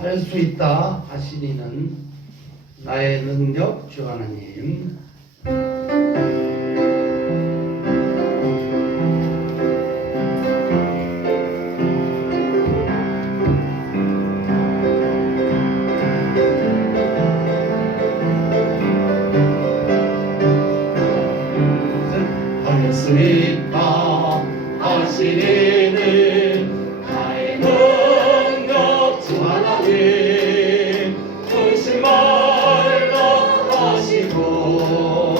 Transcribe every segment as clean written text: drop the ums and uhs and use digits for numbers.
할 수 있다 하시니는 나의 능력 주 하나님. 할 수 있다 하시니는 나의 능력 주 하나님. 의심 말라 하시고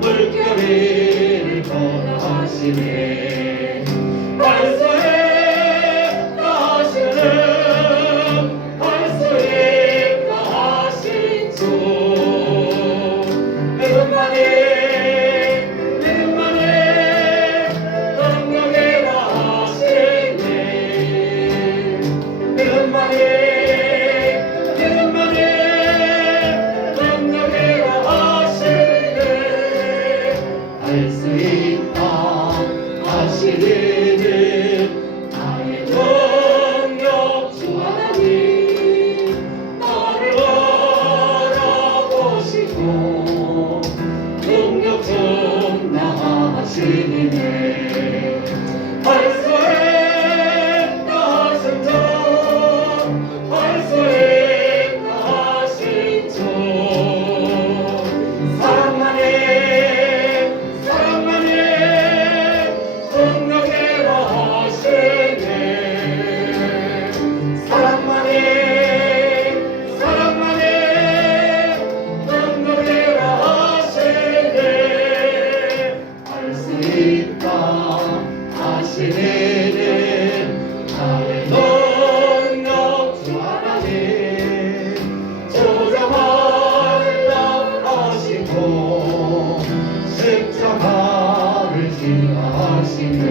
물결을 떠나시네. 할 수 있다 하시는 할 수 있다 하신 주 믿음만이 할 수 있다 하시는 나의 능력 주 하나님. 나를 알아보시고 능력 좀 나하시네. 할 수 있다 하신 주 할 수 있다 하신 주 사랑만이 하시는 나의 능력 주 하나님. 조정하라 하시고 십자가를 지하시네.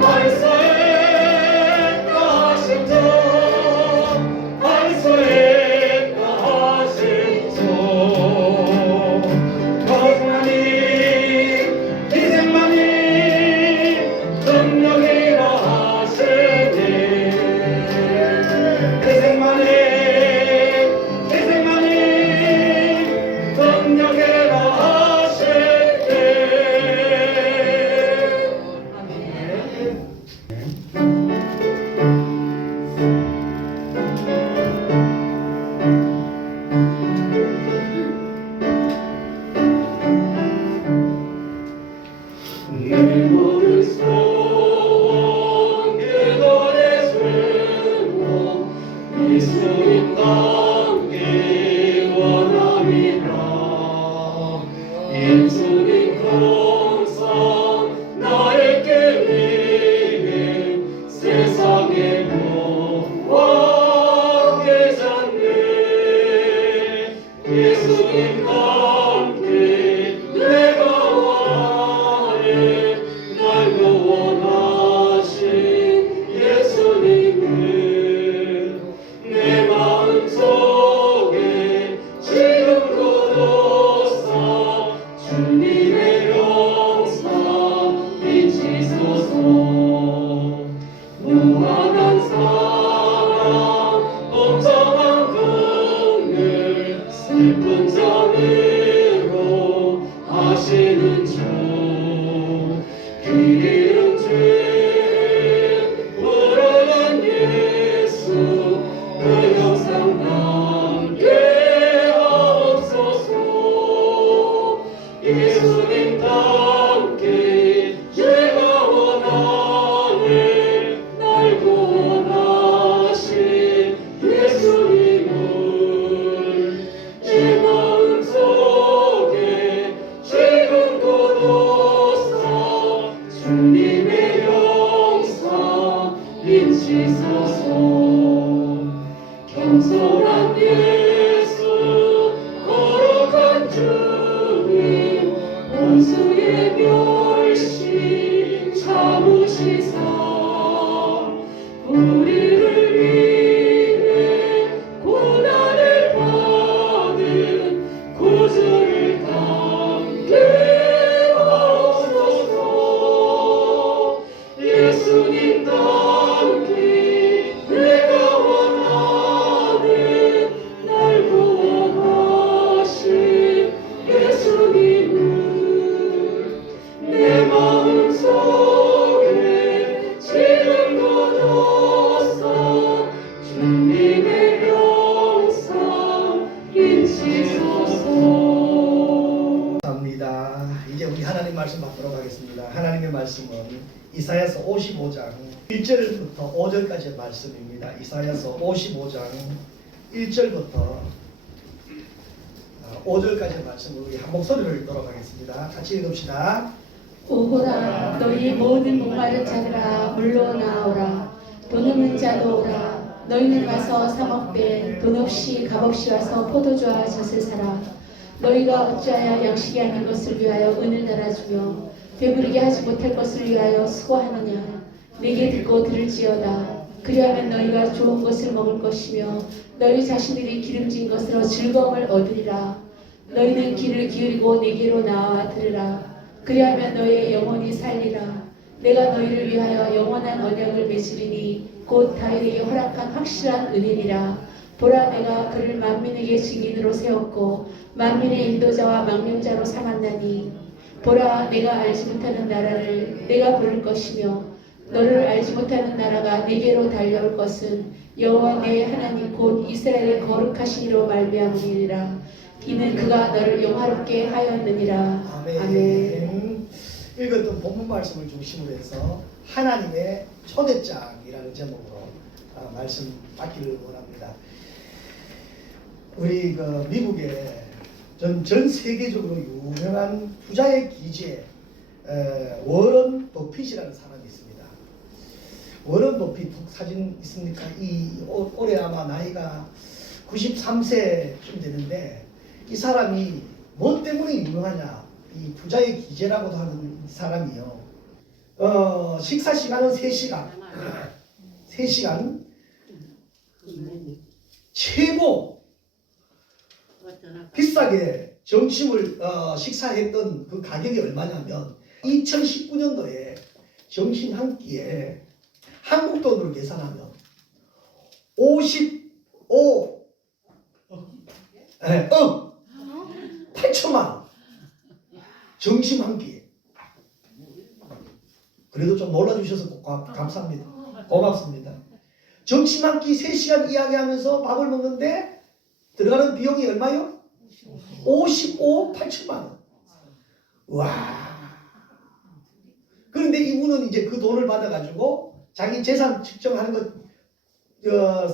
할 수 있다 하신 주 할 수 있다 하신 주 희생만이 능력이라 하시니. 희생만이 능력이라 하시니. 내 머릿속 그날의 쇠고 예수님 함께 원함이라. 예수님 항상 나의 깨우림에 세상에 너와 계셨네. 예수님 함께 내가 원하네. 날 구원하신 예수님을 내 마음속 말씀은 이사야서 55장 1절부터 5절까지의 말씀입니다. 이사야서 55장 1절부터 5절까지의 말씀을 우리 한 목소리로 읽도록 하겠습니다. 같이 읽읍시다. 오호라 너희 모든 목마른 자들아 물러나오라. 돈 없는 자도 오라. 너희는 가서 사 먹되 돈 없이 값없이 와서 포도주와 젖을 사라. 너희가 어찌하여 양식이 아닌 것을 위하여 은을 달아주며 배부르게 하지 못할 것을 위하여 수고하느냐. 내게 듣고 들을지어다. 그리하면 너희가 좋은 것을 먹을 것이며 너희 자신들이 기름진 것으로 즐거움을 얻으리라. 너희는 귀를 기울이고 내게로 나와 들으라. 그리하면 너희의 영혼이 살리라. 내가 너희를 위하여 영원한 언약을 맺으리니 곧 다윗에게 허락한 확실한 은혜니라. 보라 내가 그를 만민에게 증인으로 세웠고 만민의 인도자와 망명자로 삼았나니 보라 내가 알지 못하는 나라를 내가 부를 것이며 너를 알지 못하는 나라가 내게로 달려올 것은 여호와 내 하나님 곧 이스라엘의 거룩하신 이로 말미암으리라. 이는 그가 너를 영화롭게 하였느니라. 아멘. 아멘. 읽었던 본문 말씀을 중심으로 해서 하나님의 초대장이라는 제목으로 말씀 받기를 원합니다. 우리 그 미국에 전 세계적으로 유명한 부자의 기재 워런 버핏이라는 사람이 있습니다. 워런 버핏 사진 있습니까? 올해 아마 나이가 93세쯤 되는데 이 사람이 뭐 때문에 유명하냐? 이 부자의 기재라고도 하는 사람이요. 식사 시간은 3시간. 3시간. 최고 비싸게 점심을 식사했던 그 가격이 얼마냐면 2019년도에 점심 한 끼에 한국 돈으로 계산하면 55억 8천만 원. 점심 한 끼에. 그래도 좀 놀라주셔서 감사합니다. 고맙습니다. 점심 한 끼 3시간 이야기하면서 밥을 먹는데 들어가는 비용이 얼마요? 55억 8천만 원. 와. 그런데 이분은 이제 그 돈을 받아가지고 자기 재산 측정하는 것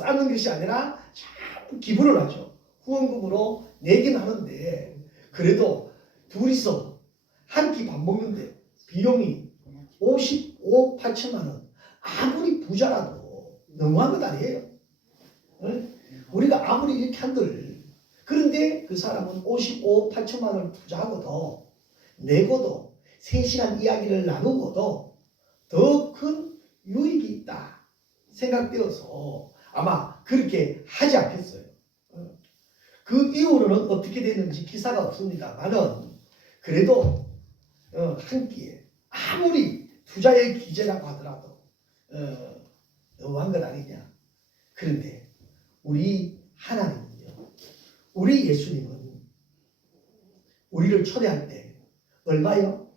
쌓는 것이 아니라 자꾸 기부를 하죠. 후원금으로 내긴 하는데 그래도 둘이서 한 끼 밥 먹는데 비용이 55억 8천만 원. 아무리 부자라도 너무한 것 아니에요. 우리가 아무리 이렇게 한들 그런데 그 사람은 55억 8천만 원을 투자하고도 내고도 3시간 이야기를 나누고도 더 큰 유익이 있다 생각되어서 아마 그렇게 하지 않겠어요. 그 이후로는 어떻게 됐는지 기사가 없습니다만은 그래도 한 끼에 아무리 투자의 기재라고 하더라도 너무한 것 아니냐. 그런데 우리 하나님은요, 우리 예수님은 우리를 초대할 때 얼마요?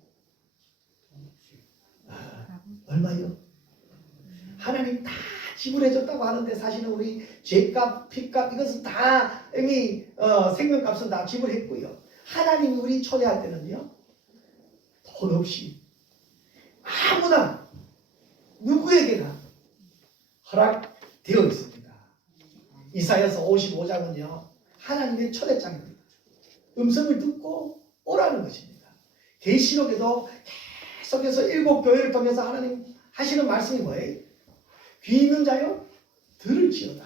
얼마요? 하나님 다 지불해줬다고 하는데 사실은 우리 죄값, 피값 이것은 다 이미 생명값은 다 지불했고요. 하나님이 우리 초대할 때는요, 돈 없이 아무나 누구에게나 허락되어 있습니다. 이사야서 55장은요 하나님의 초대장입니다. 음성을 듣고 오라는 것입니다. 계시록에도 계속해서 7 교회를 통해서 하나님 하시는 말씀이 뭐예요? 귀 있는 자요 들을지어다.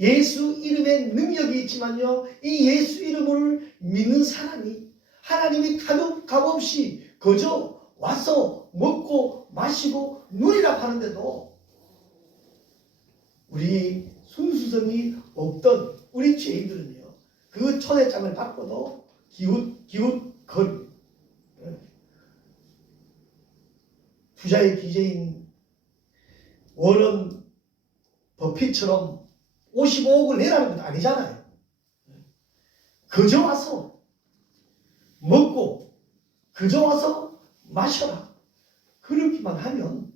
예수 이름에 능력이 있지만요 이 예수 이름을 믿는 사람이 하나님이 값없이 그저 와서 먹고 마시고 누리라고 하는데도 우리 순수성이 없던 우리 죄인들은요 그 초대장을 받고도 기웃거립니다. 부자의 기재인 워런 버핏처럼 55억을 내라는 것도 아니잖아요. 그저 와서 먹고 그저 와서 마셔라. 그렇게만 하면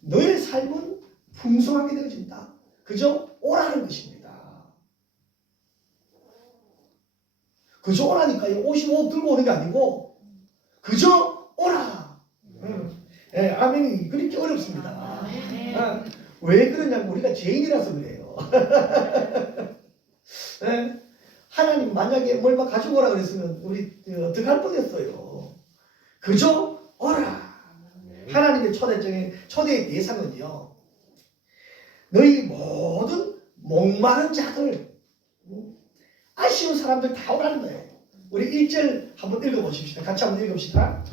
너의 삶은 풍성하게 되어진다. 그저 오라는 것입니다. 그저 오라니까요. 55억 들고 오는 게 아니고 그저 오라. 예, 아멘이 그렇게 어렵습니다. 왜 그러냐면 우리가 죄인이라서 그래요. 예? 하나님 만약에 뭘 막 가져오라 그랬으면 우리 어떻게 할 뻔했어요. 그저 오라. 하나님의 초대의 대상은요, 너희 모든 목마른 자들, 아쉬운 사람들 다 오라는 거예요. 우리 1절 한번 읽어보십시다. 같이 한번 읽읍시다.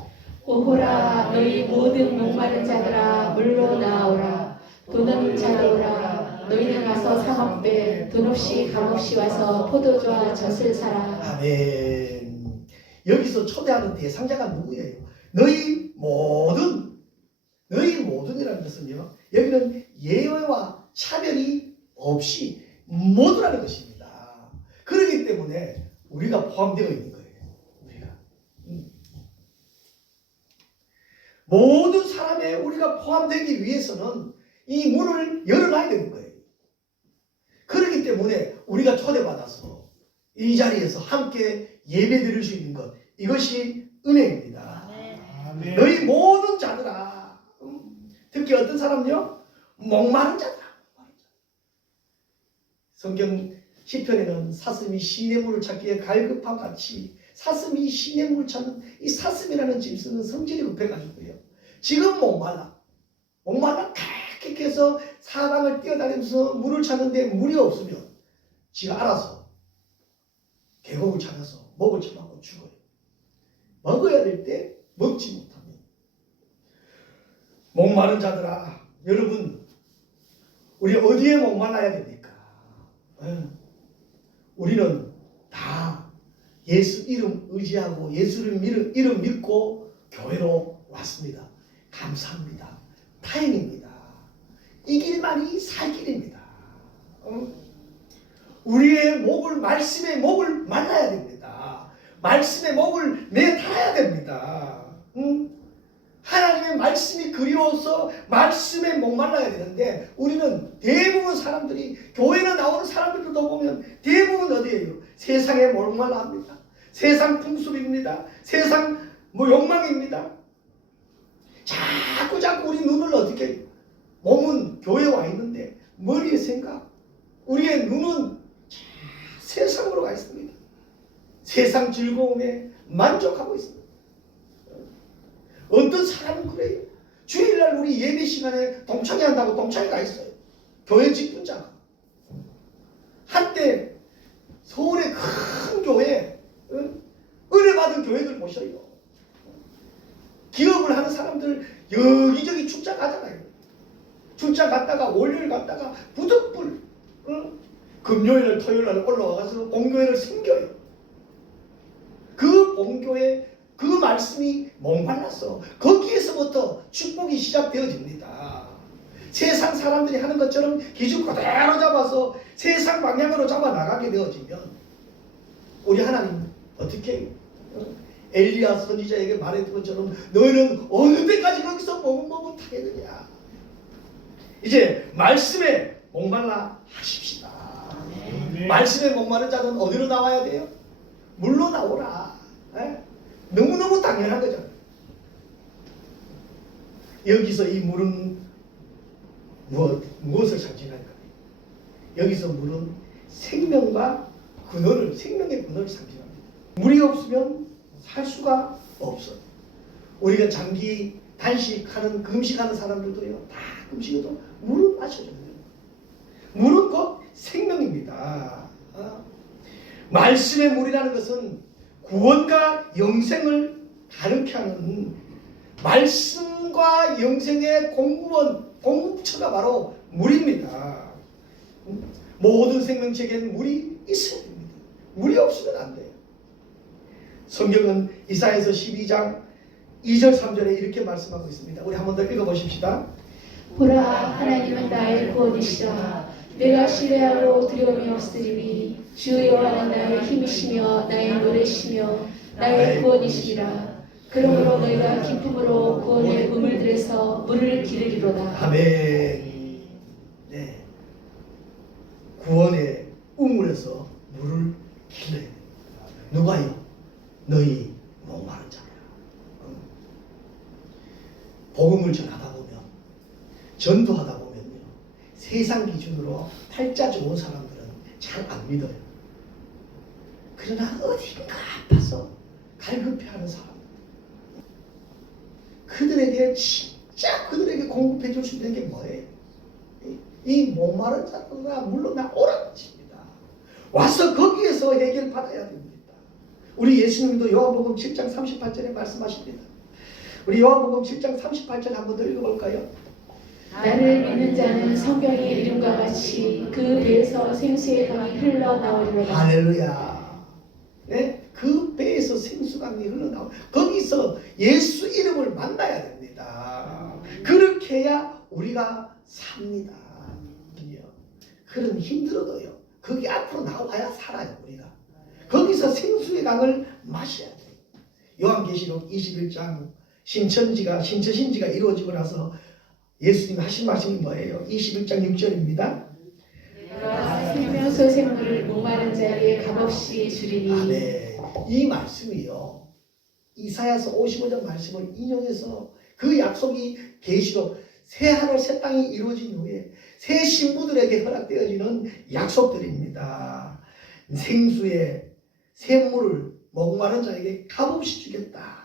오호라 너희 모든 목마른 자들아 물로 나오라. 돈 없는 자도 오라. 너희는 가서 사 먹되 돈 없이 값 없이 와서 포도주와 젖을 사라. 아멘. 여기서 초대하는 대상자가 누구예요? 너희 모든이라는 것은요, 여기는 예외와 차별이 없이 모두라는 것입니다. 그렇기 때문에 우리가 포함되어 있는 거예요. 우리가 모든 사람에 우리가 포함되기 위해서는 이 문을 열어놔야 되는 거예요. 그렇기 때문에 우리가 초대받아서 이 자리에서 함께 예배드릴 수 있는 것, 이것이 은혜입니다. 아멘. 너희 모든 자들아, 특히 어떤 사람요? 목마른 자들아. 성경 시편에는 사슴이 시냇물을 찾기에 갈급함 같이 사슴이 시냇물을 찾는 이 사슴이라는 짐승은 성질이 급해가지고요, 지금 목말라 탁해서 사방을 뛰어다니면서 물을 찾는데 물이 없으면 지가 알아서 계곡을 찾아서 먹을 처먹고 죽어요. 먹어야 될 때 먹지 못하면. 목마른 자들아, 여러분, 우리 어디에 목말라야 됩니까? 우리는 다 예수 이름 의지하고 예수를 이름 믿고 교회로 왔습니다. 감사합니다. 다행입니다. 이 길만이 살 길입니다. 우리의 목을, 말씀의 목을 만나야 됩니다. 말씀의 목을 내달아야 됩니다. 하나님의 말씀이 그리워서 말씀에 목말라야 되는데, 우리는 대부분 사람들이, 교회에 나오는 사람들도 보면 대부분 어디예요? 세상에 목말라 합니다. 세상 풍습입니다. 세상 욕망입니다. 자꾸 우리 눈을 어떻게 해요? 몸은 교회에 와 있는데 머리의 생각, 우리의 눈은 세상으로 가 있습니다. 세상 즐거움에 만족하고 있습니다. 어떤 사람은 그래요. 주일날 우리 예배 시간에 동창회 한다고 동창회 가 있어요. 교회 직분자가. 한때 서울의 큰 교회, 은혜 받은 교회들 보셔요. 기업을 하는 사람들 여기저기 출장 가잖아요. 출장 갔다가 월요일 갔다가 부득불 금요일 토요일 날 올라와서 본교회를 섬겨요. 그 본교회 그 말씀이 목말라서 거기에서부터 축복이 시작되어집니다. 세상 사람들이 하는 것처럼 기준 그대로 잡아서 세상 방향으로 잡아 나가게 되어지면 우리 하나님 어떻게 해요? 엘리야 선지자에게 말했던 것처럼 너희는 어느 때까지 거기서 머뭇머뭇하겠느냐. 이제 말씀에 목말라 하십시다. 말씀에 목마른 자는 어디로 나와야 돼요? 물로 나오라. 너무너무 당연한 거죠. 여기서 이 물은 무엇을 상징할까요? 여기서 물은 생명과 근원을, 생명의 근원을 상징합니다. 물이 없으면 살 수가 없어요. 우리가 장기 단식하는, 금식하는 사람들도요, 다 금식해도 물을 마셔야 돼요. 물은 곧 생명입니다. 말씀의 물이라는 것은 구원과 영생을 가르쳐 하는, 말씀과 영생의 공급처가 바로 물입니다. 모든 생명체에는 물이 있어야 됩니다. 물이 없으면 안 돼요. 성경은 이사야서 12장 2절 3절에 이렇게 말씀하고 있습니다. 우리 한 번 더 읽어보십시다. 보라, 하나님은 나의 구원이시라. 내가 신뢰하고 두려움이 없으리니 주 여호와는 나의 힘이시며 나의 노래시며 나의 구원이시리라. 그러므로 너희가 기쁨으로 구원의 우물들에서 물을 기르리로다. 아멘. 네, 구원의 우물에서 물을 기르어야 됩니다. 누가요? 너희 목마른 자라. 세상 기준으로 팔자 좋은 사람들은 잘 안 믿어요. 그러나 어딘가 아파서 갈급해하는 사람, 그들에게 진짜 그들에게 공급해 줄 수 있는 게 뭐예요? 이 목마른 자들아 물러나 오라는 것입니다. 와서 거기에서 해결받아야 됩니다. 우리 예수님도 요한복음 7장 38절에 말씀하십니다. 우리 요한복음 7장 38절 한번 더 읽어볼까요? 나를 믿는 자는 성경의 이름과 같이 그 배에서 생수의 강이 흘러나오리로다. 할렐루야. 네? 그 배에서 생수강이 흘러나오. 거기서 예수 이름을 만나야 됩니다. 그렇게 해야 우리가 삽니다. 그런 힘들어도요. 거기 앞으로 나와야 살아요. 우리가. 거기서 생수의 강을 마셔야 돼요. 요한계시록 21장 신처신지가 이루어지고 나서 예수님이 하신 말씀이 뭐예요? 21장 6절입니다. 내가 생명수 생물을 목마른 자에게 값없이 주리니. 아멘. 이 말씀이요. 이사야서 55장 말씀을 인용해서 그 약속이 계시록 새 하늘 새 땅이 이루어진 후에 새 신부들에게 허락되어지는 약속들입니다. 생수의 샘물을 목마른 자에게 값없이 주겠다.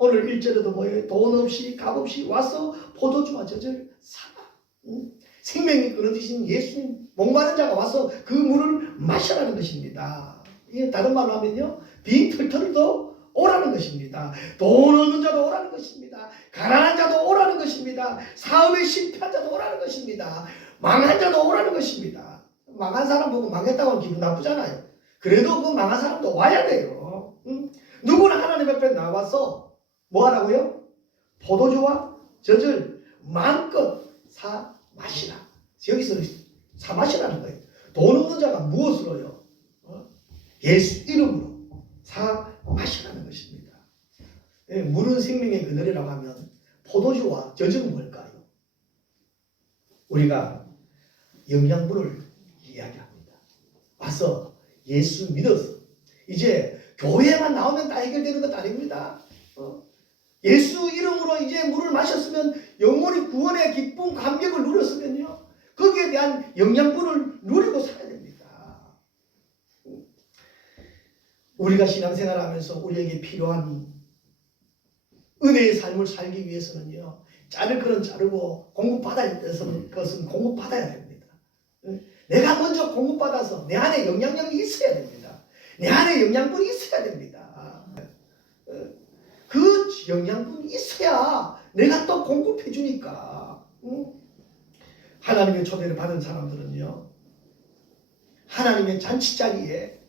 오늘 1절에도 뭐예요? 돈 없이 값없이 와서 포도주와 젖을 사라. 생명이 끊어지신 예수님, 목마른 자가 와서 그 물을 마시라는 것입니다. 이게 다른 말로 하면요, 빈 털털도 오라는 것입니다. 돈 없는 자도 오라는 것입니다. 가난한 자도 오라는 것입니다. 사업에 실패한 자도 오라는 것입니다. 망한 자도 오라는 것입니다. 망한 사람 보고 망했다고 하면 기분 나쁘잖아요. 그래도 그 망한 사람도 와야 돼요. 누구나 하나님 앞에 나와서 뭐 하라고요? 포도주와 젖을 마음껏 사 마시라. 여기서 사 마시라는 거예요. 돈 없는 자가 무엇으로요? 예수 이름으로 사 마시라는 것입니다. 물은 생명의 그늘이라고 하면 포도주와 젖은 뭘까요? 우리가 영양분을 이야기합니다. 와서 예수 믿어서 이제 교회만 나오면 다 해결되는 것 아닙니다. 예수 이름으로 이제 물을 마셨으면 영원히 구원의 기쁨, 감격을 누렸으면요. 거기에 대한 영양분을 누리고 살아야 됩니다. 우리가 신앙생활 하면서 우리에게 필요한 은혜의 삶을 살기 위해서는요. 자를 것은 자르고 공급받아야 되는 것은 공급받아야 됩니다. 내가 먼저 공급받아서 내 안에 영향력이 있어야 됩니다. 내 안에 영양분이 있어야 됩니다. 그 영양분이 있어야 내가 또 공급해 주니까. 하나님의 초대를 받은 사람들은요. 하나님의 잔치자리에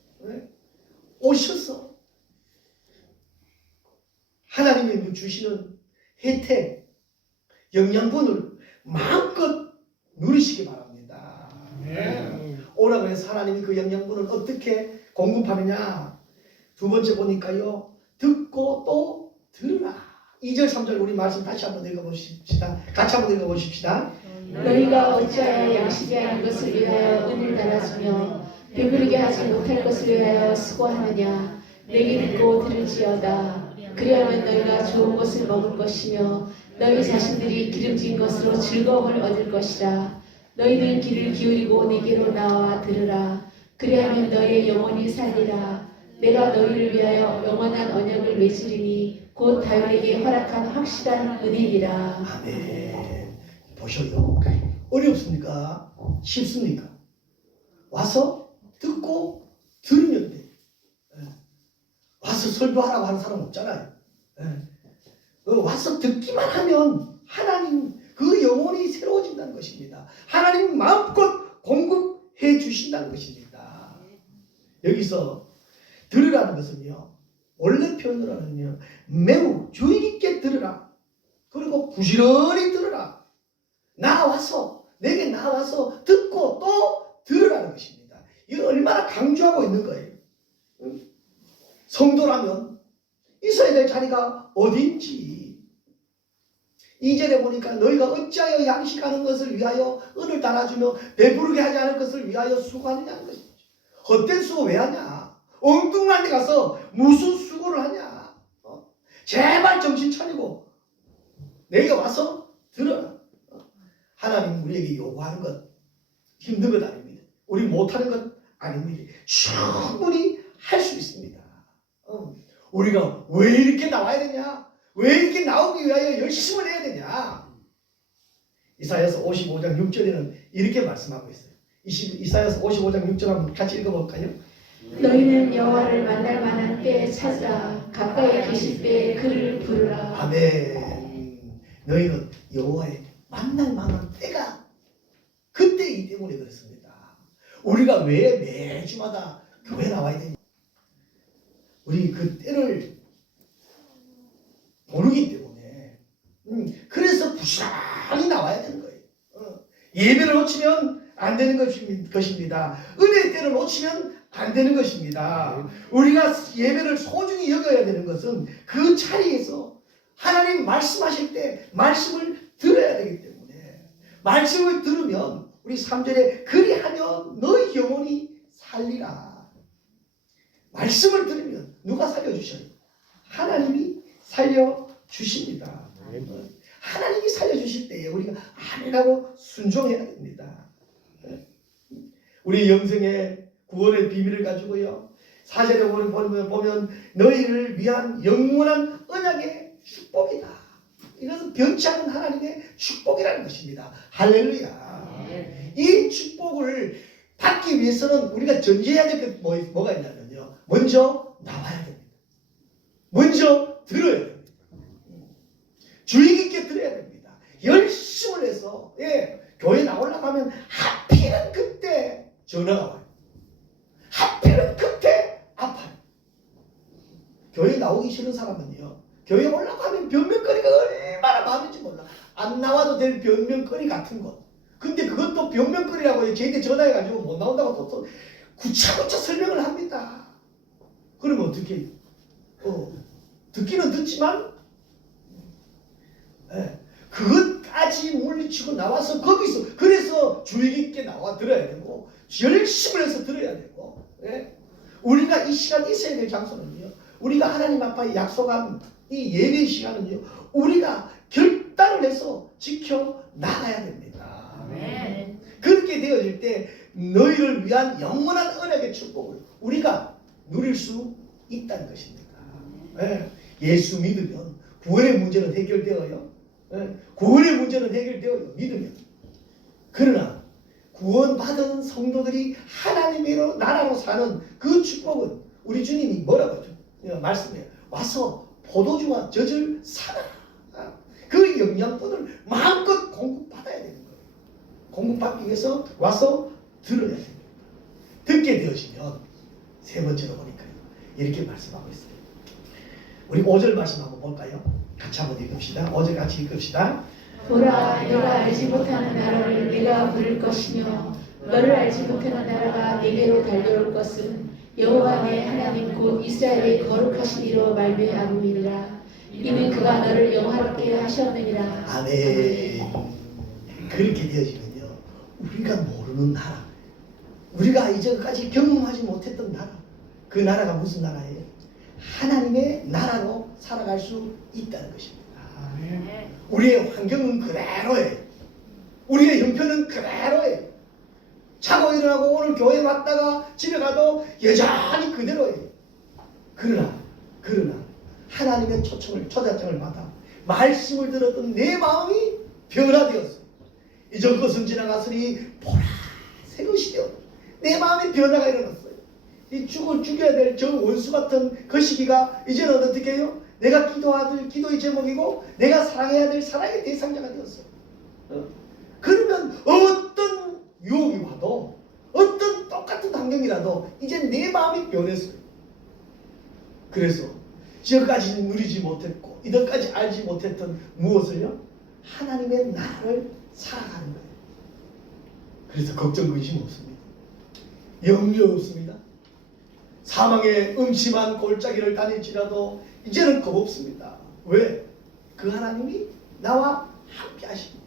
오셔서 하나님이 주시는 혜택, 영양분을 마음껏 누리시기 바랍니다. 오라고 해서 하나님이 그 영양분을 어떻게 공급하느냐. 두 번째 보니까요. 듣고 또 들으라. 2절 3절 우리 말씀 다시 한번 읽어보십시다. 같이 한번 읽어보십시다. 너희가 어찌하여 양식이 아닌 것을 위하여 은을 달아주며 배부르게 하지 못할 것을 위하여 수고하느냐. 내게 듣고 들을지어다. 그리하면 너희가 좋은 것을 먹을 것이며 너희 자신들이 기름진 것으로 즐거움을 얻을 것이라. 너희는 귀를 기울이고 내게로 나와 들으라. 그리하면 너희의 영혼이 살리라. 내가 너희를 위하여 영원한 언약을 맺으리니 곧 다윗에게 허락한 확실한 은혜니라. 아멘. 보셔요. 어렵습니까? 쉽습니까? 와서 듣고 들으면 돼. 와서 설교하라고 하는 사람 없잖아요. 와서 듣기만 하면 하나님 그 영혼이 새로워진다는 것입니다. 하나님 마음껏 공급해 주신다는 것입니다. 여기서 들으라는 것은요. 원래 표현으로 하면요. 매우 주의 깊게 들으라. 그리고 부지런히 들으라. 나와서 내게 나와서 듣고 또 들으라는 것입니다. 이거 얼마나 강조하고 있는 거예요. 성도라면 있어야 될 자리가 어딘지. 2절에 보니까 너희가 어찌하여 양식하는 것을 위하여 은을 달아주며 배부르게 하지 않을 것을 위하여 수고하느냐는 것이죠. 헛된 수고 왜 하냐. 엉뚱한 데 가서 무슨 수고를 하냐. 제발 정신 차리고 내게 와서 들어라. 하나님 우리에게 요구하는 것 힘든 것 아닙니다. 우리 못하는 것 아닙니다. 충분히 할 수 있습니다. 우리가 왜 이렇게 나와야 되냐? 왜 이렇게 나오기 위하여 열심을 해야 되냐? 이사야서 55장 6절에는 이렇게 말씀하고 있어요. 이사야서 55장 6절 한번 같이 읽어볼까요? 너희는 여호와를 만날 만한 때에 찾으라. 가까이 계실 때에 그를 부르라. 아멘. 너희는 여호와의 만날 만한 때가 그때이기 때문에 그렇습니다. 우리가 왜 매주마다 교회 나와야 되냐? 우리 그 때를 모르기 때문에 그래서 부지런히 나와야 되는 거예요. 예배를 놓치면 안 되는 것입니다. 은혜의 때를 놓치면 안 되는 것입니다. 우리가 예배를 소중히 여겨야 되는 것은 그 자리에서 하나님 말씀하실 때 말씀을 들어야 되기 때문에 말씀을 들으면 우리 3절에 그리하며 너희 영혼이 살리라. 말씀을 들으면 누가 살려주셔요? 하나님이 살려주십니다. 하나님이 살려주실 때에 우리가 아멘하고 순종해야 됩니다. 우리 영생의 구원의 비밀을 가지고요. 4절에 보면 너희를 위한 영원한 언약의 축복이다. 이것은 변치 않는 하나님의 축복이라는 것입니다. 할렐루야. 이 축복을 받기 위해서는 우리가 전제해야 될 게 뭐가 있냐면요. 먼저 나와야 됩니다. 먼저 들어야 됩니다. 주의 깊게 들어야 됩니다. 열심을 해서 교회 나오려고 하면 하필은 그때 전화가 와요. 하필은 그때 아파요. 교회 나오기 싫은 사람은요. 교회 올라고 하면 변명거리가 얼마나 많은지 몰라. 안 나와도 될 변명거리 같은 것. 근데 그것도 변명거리라고 저희한테 전화해가지고 못 나온다고 또 구차구차 설명을 합니다. 그러면 어떻게 해요? 듣기는 듣지만 그것까지 물리치고 나와서 거기서 그래서 주의 깊게 나와 들어야 되고 열심을 해서 들어야 되고 우리가 이 시간 있어야 될 장소는요. 우리가 하나님 앞에 약속한 이 예배 시간은요. 우리가 결단을 해서 지켜 나가야 됩니다. 아멘. 그렇게 되어질 때 너희를 위한 영원한 언약의 축복을 우리가 누릴 수 있다는 것입니다. 예수 믿으면 구원의 문제는 해결되어요. 구원의 문제는 해결되어요. 믿으면. 그러나 구원받은 성도들이 하나님의 나라로 사는 그 축복은 우리 주님이 뭐라고 말씀해요. 와서 포도주와 젖을 사라. 그 영양분을 마음껏 공급받아야 되는 거예요. 공급받기 위해서 와서 들어야 됩니다. 듣게 되어지면 세 번째로 보니까요. 이렇게 말씀하고 있어요. 우리 5절 말씀 한번 볼까요? 같이 한번 읽읍시다. 5절 같이 읽읍시다. 보라, 내가 알지 못하는 나라를 내가 부를 것이며 너를 알지 못하는 나라가 내게로 달려올 것은 여호와 내 하나님 곧 이스라엘의 거룩하신 이로 말미암음이니라. 이는 그가 너를 영화롭게 하셨느니라. 아멘. 그렇게 되어지면요. 우리가 모르는 나라, 우리가 이제까지 경험하지 못했던 나라, 그 나라가 무슨 나라예요? 하나님의 나라로 살아갈 수 있다는 것입니다. 우리의 환경은 그대로예요. 우리의 형편은 그대로예요. 자고 일어나고 오늘 교회 왔다가 집에 가도 여전히 그대로예요. 그러나 하나님의 초자장을 받아 말씀을 들었던 내 마음이 변화되었어. 이전 것은 지나갔으니 보라 새것이 되었다. 내 마음에 변화가 일어났어요. 이 죽여야 될 저 원수 같은 그 시기가 이제는 어떻게 해요? 내가 기도의 제목이고 내가 사랑해야 될 사랑의 대상자가 되었어. 그러면 어떤 유혹이 와도 어떤 똑같은 환경이라도 이제 내 마음이 변했어요. 그래서 지금까지 누리지 못했고 이전까지 알지 못했던 무엇을요? 하나님의 나라를 살아가는 거예요. 그래서 걱정 근심 없습니다. 염려 없습니다. 사망의 음침한 골짜기를 다닐지라도 이제는 겁 없습니다. 왜? 그 하나님이 나와 함께 하시기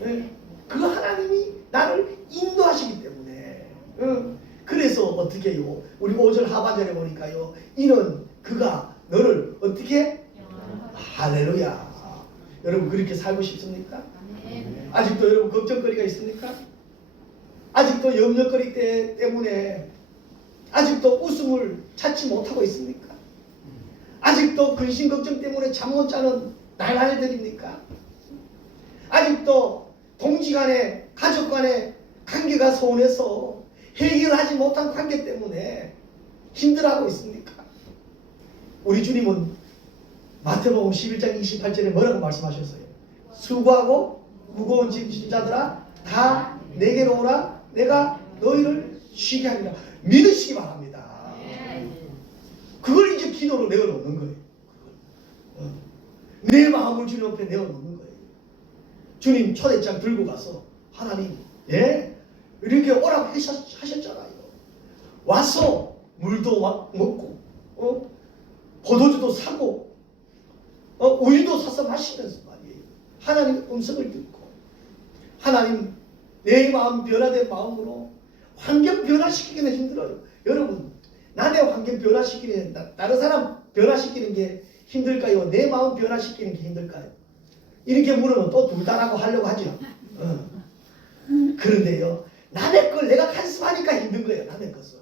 때문에. 그 하나님이 나를 인도하시기 때문에. 그래서 어떻게 해요? 우리 5절 하반절에 보니까요. 이는 그가 너를 어떻게? 할렐루야. 여러분 그렇게 살고 싶습니까? 아직도 여러분 걱정거리가 있습니까? 아직도 염려거리 때문에 아직도 웃음을 찾지 못하고 있습니까? 아직도 근심 걱정 때문에 잠 못 자는 날들입니까? 아직도 동지간에 가족간에 관계가 소원해서 해결하지 못한 관계 때문에 힘들어하고 있습니까? 우리 주님은 마태복음 11장 28절에 뭐라고 말씀하셨어요? 수고하고 무거운 짐진 자들아 다 내게로 오라 내가 너희를 쉬게 하리라. 믿으시기 바랍니다. 그걸 이제 기도로 내어놓는 거예요. 내 마음을 주님 앞에 내어놓는 거예요. 주님 초대장 들고 가서 하나님 이렇게 오라고 하셨잖아요. 와서 물도 먹고 포도주도 사고 우유도 사서 마시면서 말이에요. 하나님 음성을 듣고 하나님 내 마음 변화된 마음으로 환경 변화시키기는 힘들어요. 여러분 남의 환경 변화시키는 다른 사람 변화시키는 게 힘들까요? 내 마음 변화시키는 게 힘들까요? 이렇게 물으면 또 둘 다라고 하려고 하죠. 그런데요 남의 걸 내가 간섭하니까 힘든 거예요. 남의 것을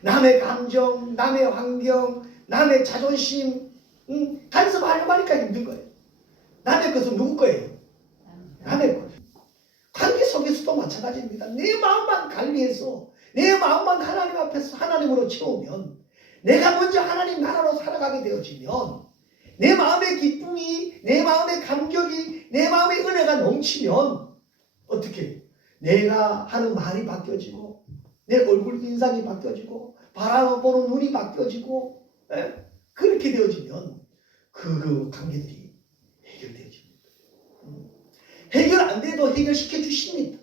남의 감정, 남의 환경, 남의 자존심 간섭하려고 하니까 힘든 거예요. 남의 것은 누구 거예요? 남의 것. 관계 속에서도 마찬가지입니다. 내 마음만 관리해서 내 마음만 하나님 앞에서 하나님으로 채우면 내가 먼저 하나님 나라로 살아가게 되어지면 내 마음의 기쁨이 내 마음의 감격이 내 마음의 은혜가 넘치면 어떻게 내가 하는 말이 바뀌어지고 내 얼굴 인상이 바뀌어지고 바라보는 눈이 바뀌어지고 그렇게 되어지면 그 관계들이 해결되어집니다. 해결 안 돼도 해결시켜 주십니다.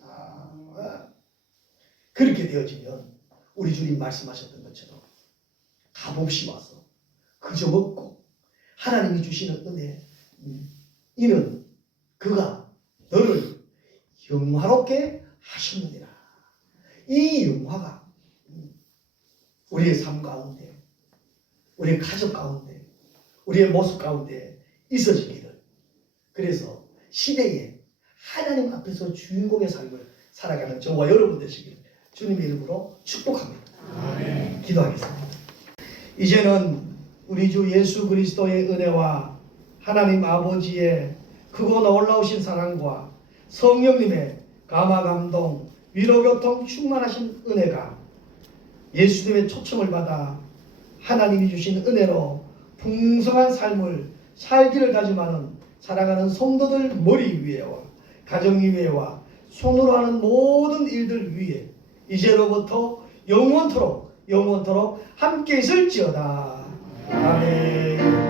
그렇게 되어지면 우리 주님 말씀하셨던 것처럼 값없이 와서 그저 먹고 하나님이 주시는 은혜 이는 그가 너를 영화롭게 하셨느니라. 이 영화가 우리의 삶 가운데 우리의 가족 가운데 우리의 모습 가운데 있어지기를 그래서 시대에 하나님 앞에서 주인공의 삶을 살아가는 저와 여러분 되시기를 주님의 이름으로 축복합니다. 아멘. 기도하겠습니다. 이제는 우리 주 예수 그리스도의 은혜와 하나님 아버지의 크고 놀라우신 사랑과 성령님의 감화 감동 위로 교통 충만하신 은혜가 예수님의 초청을 받아 하나님이 주신 은혜로 풍성한 삶을 살기를 다짐하는 사랑하는 성도들 머리 위에와 가정 위에와 손으로 하는 모든 일들 위에 이제로부터 영원토록 함께 있을지어다. 아멘.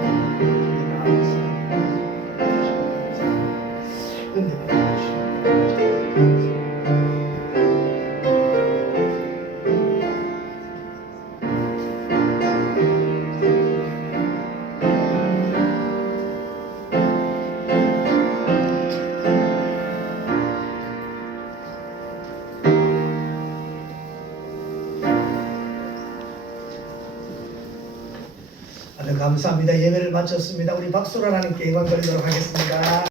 감사합니다. 예배를 마쳤습니다. 우리 박수로 하나님께 영광 돌리도록 하겠습니다.